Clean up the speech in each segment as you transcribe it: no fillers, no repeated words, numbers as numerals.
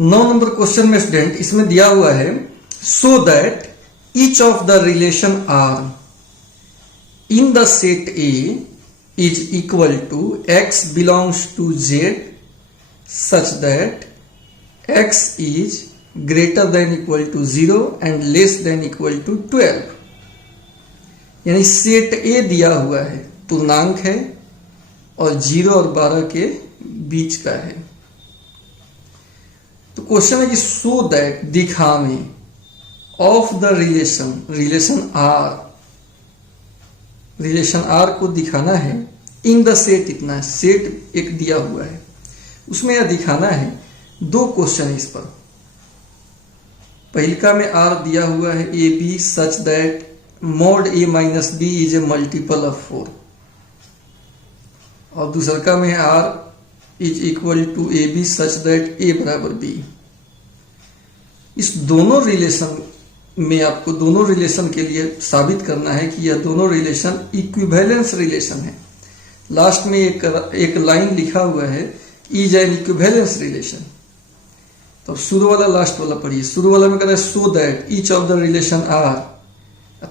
9 number question में student इसमें दिया हुआ है so that each of the relation are in the set A is equal to x belongs to Z such that x is greater than equal to 0 and less than equal to 12। यानी set ए दिया हुआ है, पूर्णांक है और 0 और 12 के बीच का है। तो क्वेश्चन है कि सो दैट दिखावे ऑफ द रिलेशन आर को दिखाना है इन द सेट। इतना है, सेट एक दिया हुआ है, उसमें यह दिखाना है। दो क्वेश्चन है इस पर। पहलका में आर दिया हुआ है A B such that mod A minus B is a multiple of 4, और दूसरा में R is equal to A B such that A बराबर बी। इस दोनों रिलेशन में आपको दोनों रिलेशन के लिए साबित करना है कि यह दोनों रिलेशन इक्विवेलेंस रिलेशन है। लास्ट में एक लाइन लिखा हुआ है इज एन इक्विवेलेंस रिलेशन। तो शुरू वाला लास्ट वाला पढ़िए। शुरू वाला में कह रहा है so that each of the relation are,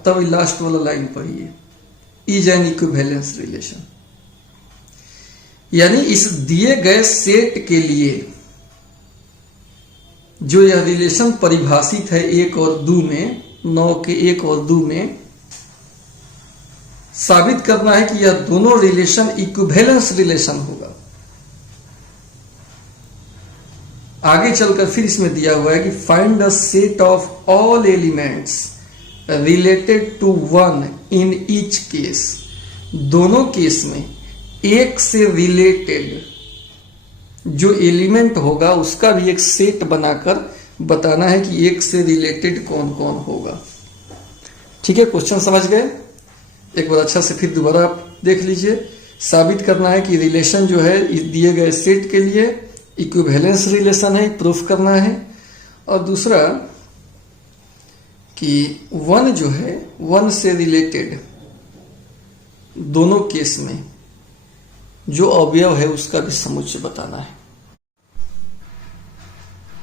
तब लास्ट वाला लाइन पढ़िए इज एन इक्विवेलेंस रिलेशन। यानी इस दिए गए सेट के लिए जो यह रिलेशन परिभाषित है 1 और 2 में, 9 के 1 और 2 में, साबित करना है कि यह दोनों रिलेशन इक्विवेलेंस रिलेशन होगा। आगे चलकर फिर इसमें दिया हुआ है कि find the set of all elements related to 1 in each case. दोनों केस में एक से रिलेटेड जो एलिमेंट होगा उसका भी एक सेट बनाकर बताना है कि एक से रिलेटेड कौन कौन होगा। ठीक है, क्वेश्चन समझ गए? एक बार अच्छा से फिर दोबारा आप देख लीजिए। साबित करना है कि रिलेशन जो है इस दिए गए सेट के लिए इक्विवेलेंस रिलेशन है, प्रूफ करना है। और दूसरा कि 1 जो है 1 से रिलेटेड दोनों केस में जो अवयव है उसका भी समुच्चय बताना है।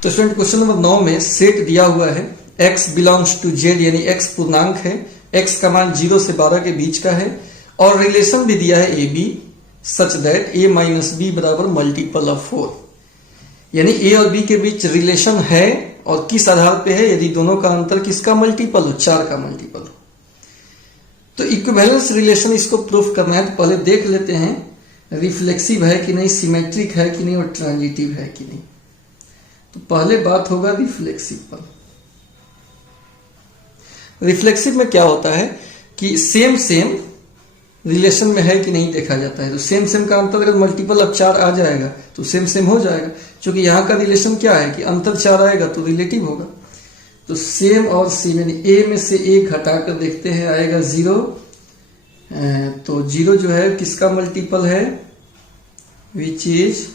तो स्टूडेंट क्वेश्चन नंबर 9 में सेट दिया हुआ है x बिलोंग्स टू z, यानी x पूर्णांक है, x का मान 0 से 12 के बीच का है, और रिलेशन भी दिया है A B such that a minus b बराबर मल्टीपल ऑफ 4। यानी a और b के बीच रिलेशन है, और किस आधार पे है? यदि दोनों का अंतर किसका मल्टीपल हो, 4 का मल्टीपल हो। तो इक्विवेलेंस रिलेशन इसको प्रूफ करना है। तो पहले देख लेते हैं रिफ्लेक्सिव है कि नहीं, सिमेट्रिक है कि नहीं, और ट्रांजिटिव है कि नहीं। तो पहले बात होगा रिफ्लेक्सिव पर। रिफ्लेक्सिव में क्या होता है कि सेम सेम रिलेशन में है कि नहीं देखा जाता है। तो सेम सेम का अंतर अगर मल्टीपल ऑफ 4 आ जाएगा तो सेम सेम हो जाएगा, क्योंकि यहां का रिलेशन क्या है कि अंतर 4 आएगा तो रिलेटिव होगा। तो सेम और सेम, यानी ए में से 1 घटाकर देखते हैं आएगा 0। तो 0 जो है किसका मल्टीपल है? Which is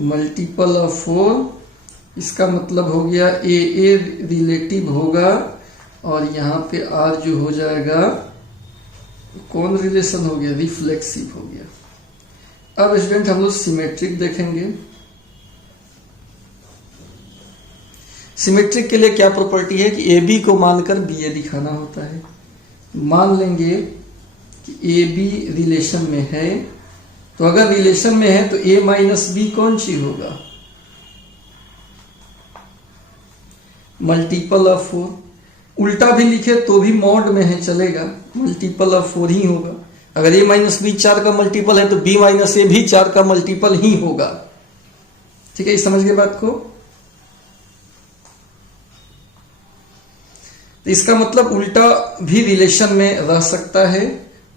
multiple of 4। इसका मतलब हो गया ए रिलेटिव होगा, और यहां पे आर जो हो जाएगा कौन रिलेशन हो गया? रिफ्लेक्सिव हो गया। अब स्टूडेंट हम लोग सिमेट्रिक देखेंगे। सिमेट्रिक के लिए क्या प्रॉपर्टी है कि ए बी को मानकर बी ए दिखाना होता है। मान लेंगे कि ए बी रिलेशन में है, तो अगर रिलेशन में है तो ए माइनस बी कौन सी होगा? Multiple of 4। उल्टा भी लिखे तो भी मॉड में है चलेगा, मल्टीपल ऑफ 4 ही होगा। अगर ए माइनस बी 4 का मल्टीपल है तो बी माइनस ए भी 4 का मल्टीपल ही होगा। ठीक है, ये समझ गए बात को? तो इसका मतलब उल्टा भी रिलेशन में रह सकता है,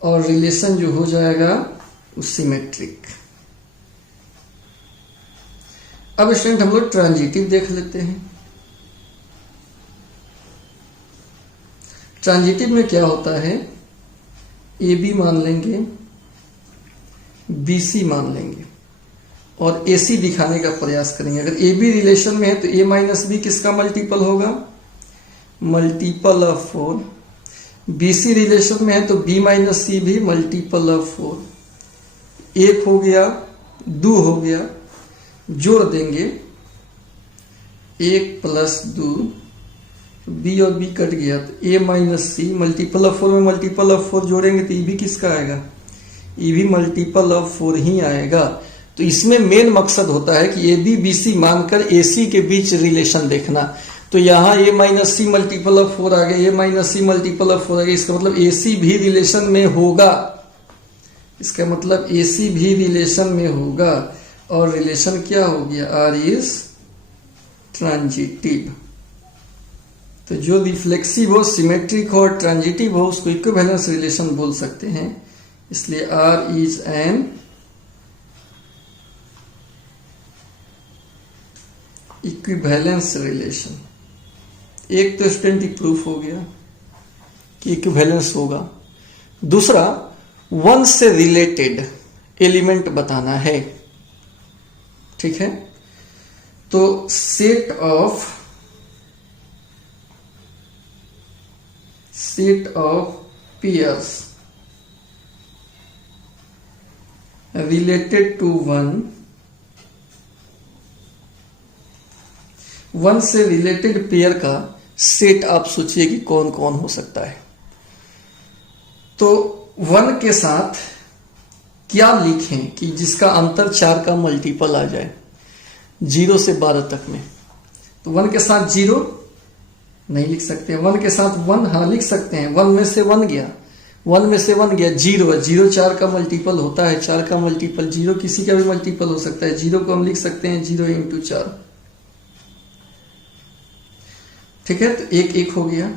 और रिलेशन जो हो जाएगा वो सिमेट्रिक। अब स्टूडेंट हम लोग ट्रांजिटिव देख लेते हैं। ट्रांजिटिव में क्या होता है? ए बी मान लेंगे, बी सी मान लेंगे, और ए सी दिखाने का प्रयास करेंगे। अगर ए बी रिलेशन में है तो ए माइनस बी किसका मल्टीपल होगा? Multiple of 4। B c relation में है तो बी माइनस सी भी मल्टीपल ऑफ 4। 1 हो गया, 2 हो गया, जोड़ देंगे 1 प्लस 2, बी और बी कट गया तो a minus C, multiple of 4 में मल्टीपल ऑफ 4 जोड़ेंगे तो ई भी किसका आएगा, ई भी मल्टीपल ऑफ 4 ही आएगा। तो इसमें मेन मकसद होता है कि ए बी बी सी मानकर ए सी के बीच रिलेशन देखना। तो यहाँ ए माइनस सी मल्टीपल ऑफ 4 आ गया, ए माइनस सी मल्टीपल ऑफ 4 आ गया, इसका मतलब ए सी भी रिलेशन में होगा, इसका मतलब ए सी भी रिलेशन में होगा। और रिलेशन क्या हो गया, आर इज ट्रांजिटिव। तो जो रिफ्लेक्सिव हो, सिमेट्रिक हो और ट्रांजिटिव हो उसको इक्विवेलेंस रिलेशन बोल सकते हैं। इसलिए R is an equivalence relation. एक तो स्टूडेंट प्रूफ हो गया कि इक्विवेलेंस होगा। दूसरा, वन से रिलेटेड एलिमेंट बताना है, ठीक है। तो set of pairs related to one से रिलेटेड पेयर का सेट आप सोचिए कि कौन कौन हो सकता है। तो वन के साथ क्या लिखें कि जिसका अंतर 4 का मल्टीपल आ जाए 0 से 12 तक में। तो 1 के साथ 0 नहीं लिख सकते, 1 के साथ 1 हाँ लिख सकते हैं, 1 में से 1 गया, 1 में से 1 गया, 0 है, 0 4 का मल्टीपल होता है, 4 का मल्टीपल 0 किसी का भी मल्टीपल हो सकता है, 0 को हम लिख सकते हैं 0 इंटू 4, ठीक है। तो 1 1 हो गया।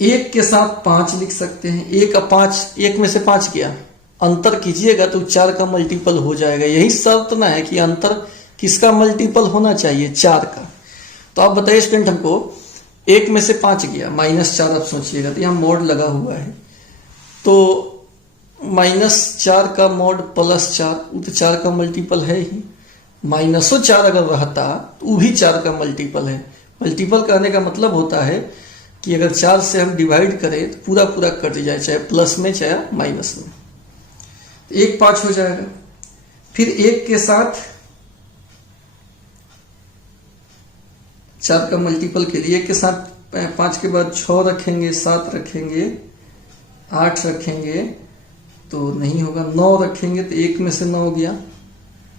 1 के साथ 5 लिख सकते हैं, 1 का 5, 1 में से 5 गया, अंतर कीजिएगा तो 4 का मल्टीपल हो जाएगा। यही शर्त ना है कि अंतर किसका मल्टीपल होना चाहिए, 4 का। तो आप बताइए स्टूडेंट, हमको 1 में से 5 गया, -4 आप सोचिएगा, तो यहाँ मोड लगा हुआ है, तो -4 का मोड +4, वो तो 4 का मल्टीपल है ही। -4 अगर रहता तो वो भी 4 का मल्टीपल है। मल्टीपल कहने का मतलब होता है कि अगर 4 से हम डिवाइड करें तो पूरा पूरा कट जाए, चाहे प्लस में चाहे माइनस में। तो 1 5 हो जाएगा। फिर 1 के साथ 4 का मल्टीपल के लिए 1 के साथ 5 के बाद 6 रखेंगे, 7 रखेंगे, 8 रखेंगे तो नहीं होगा, 9 रखेंगे तो 1 में से 9 गया,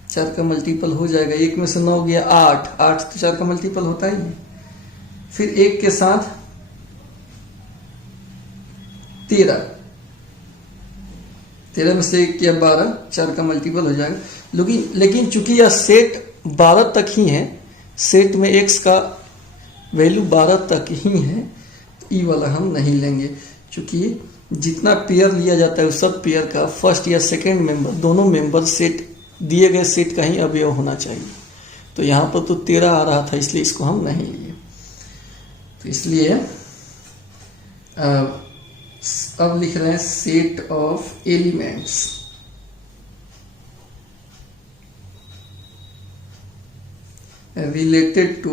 4 का मल्टीपल हो जाएगा, 1 में से 9 गया 8, 8 तो 4 का मल्टीपल होता ही है। फिर 1 के साथ 13, 13 में से 1 किया 12, 4 का मल्टीपल हो जाएगा। लेकिन चूंकि यह सेट 12 तक ही है, सेट में x का वैल्यू 12 तक ही है, तो ई वाला हम नहीं लेंगे, क्योंकि जितना पेयर लिया जाता है उस सब पेयर का फर्स्ट या सेकंड मेंबर, दोनों मेंबर सेट दिए गए सेट का ही अवयव होना चाहिए। तो यहाँ पर तो 13 आ रहा था, इसलिए इसको हम नहीं लिए। तो इसलिए अब लिख रहे हैं set of elements related to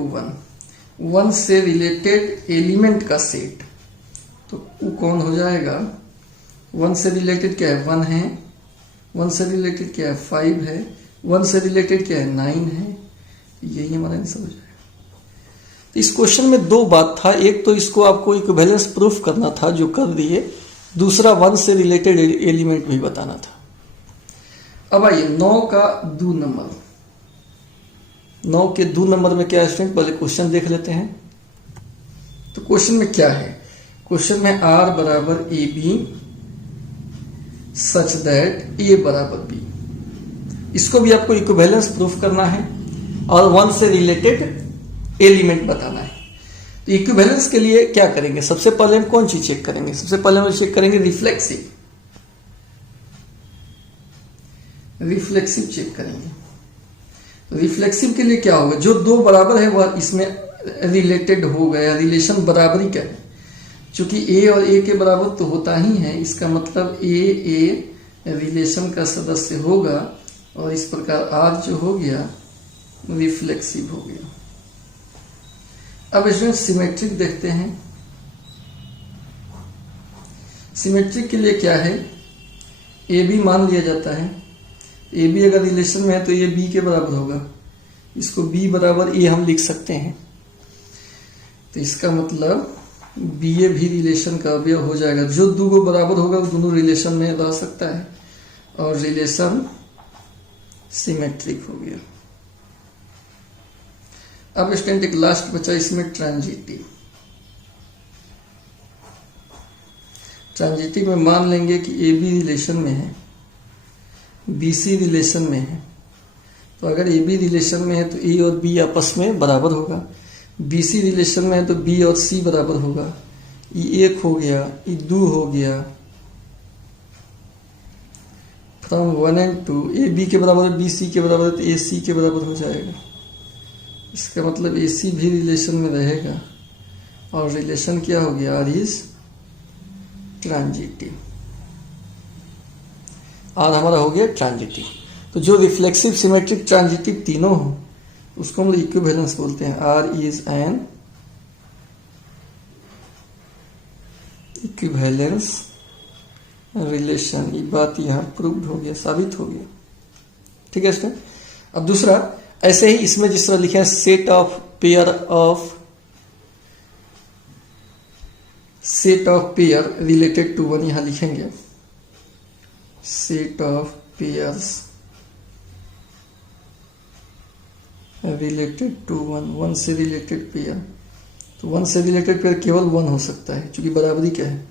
one से रिलेटेड एलिमेंट का सेट। तो वो कौन हो जाएगा, 1 से रिलेटेड क्या है 1 है, 1 से रिलेटेड क्या है 5 है, 1 से रिलेटेड क्या है 9 है, यही हमारा आंसर हो जाएगा। तो इस क्वेश्चन में 2 बात था, एक तो इसको आपको इक्विवेलेंस प्रूफ करना था जो कर दिए, दूसरा 1 से रिलेटेड एलिमेंट भी बताना था। अब आइए 9 का 2 नंबर, 9 के 2 नंबर में क्या है स्टूडेंट, पहले क्वेश्चन देख लेते हैं। तो क्वेश्चन में क्या है, क्वेश्चन में r बराबर a B such that a बराबर b, इसको भी आपको इक्विवेलेंस प्रूफ करना है और 1 से रिलेटेड एलिमेंट बताना है। तो इक्विवेलेंस के लिए क्या करेंगे, सबसे पहले हम कौन चीज चेक करेंगे, सबसे पहले हम चेक करेंगे रिफ्लेक्सिव चेक करेंगे। रिफ्लेक्सिव के लिए क्या होगा, जो 2 बराबर है वह इसमें रिलेटेड हो गया, रिलेशन बराबरी का है। चूंकि a और a के बराबर तो होता ही है, इसका मतलब a रिलेशन का सदस्य होगा, और इस प्रकार r जो हो गया रिफ्लेक्सिव हो गया। अब इसमें सिमेट्रिक देखते हैं। सिमेट्रिक के लिए क्या है, ए बी मान लिया जाता है, ए बी अगर रिलेशन में है तो ये बी के बराबर होगा, इसको b बराबर a हम लिख सकते हैं। तो इसका मतलब बी ए भी रिलेशन का अवयव हो जाएगा। जो दो को बराबर होगा वो दोनों रिलेशन में रह सकता है और रिलेशन सिमेट्रिक हो गया। अब स्टूडेंट एक लास्ट बचा इसमें ट्रांजिटिव। ट्रांजिटिव में मान लेंगे कि ए बी रिलेशन में है, बी सी रिलेशन में है। तो अगर ए बी रिलेशन में है तो ए और बी आपस में बराबर होगा, बी सी रिलेशन में है तो बी और सी बराबर होगा। ये 1 हो गया, ये 2 हो गया। फ्रॉम 1 and 2 ए बी के बराबर है, बी सी के बराबर है तो ए सी के बराबर हो जाएगा। इसका मतलब ए सी भी रिलेशन में रहेगा और रिलेशन क्या हो गया, आर इज ट्रांजिटिव। आर हमारा हो गया ट्रांजिटिव। तो जो रिफ्लेक्सिव सिमेट्रिक ट्रांजिटिव तीनों हो उसको हम लोग इक्विवेलेंस बोलते हैं। R is an equivalence relation. ये बात यहां प्रूव्ड हो गया, साबित हो गया। ठीक है स्टूडेंट। अब दूसरा, ऐसे ही इसमें जिस तरह लिखे हैं set of pair related to one, यहां लिखेंगे set of pairs related to one, one से रिलेटेड पेयर। तो वन से रिलेटेड पेयर केवल वन हो सकता है क्योंकि बराबरी क्या है,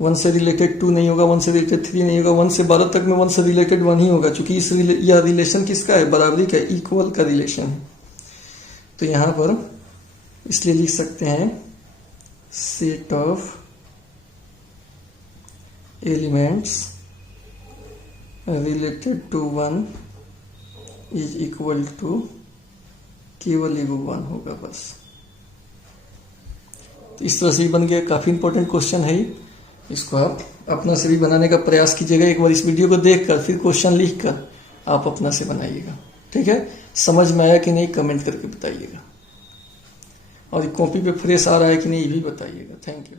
वन से रिलेटेड 2 नहीं होगा, वन से रिलेटेड 3 नहीं होगा, 1 से 12 तक में वन से रिलेटेड 1 ही होगा क्योंकि यह रिलेशन किसका है, बराबरी का, इक्वल का रिलेशन है। तो यहां पर इसलिए लिख सकते हैं set of elements related to one is equal to केवल एगो 1 होगा बस। तो इस तरह से ही बन गया। काफी इंपॉर्टेंट क्वेश्चन है। इसको आप अपना से भी बनाने का प्रयास कीजिएगा। एक बार इस वीडियो को देखकर फिर क्वेश्चन लिखकर आप अपना से बनाइएगा। ठीक है, समझ में आया कि नहीं कमेंट करके बताइएगा, और कॉपी पे फ्रेश आ रहा है कि नहीं ये भी बताइएगा। Thank you.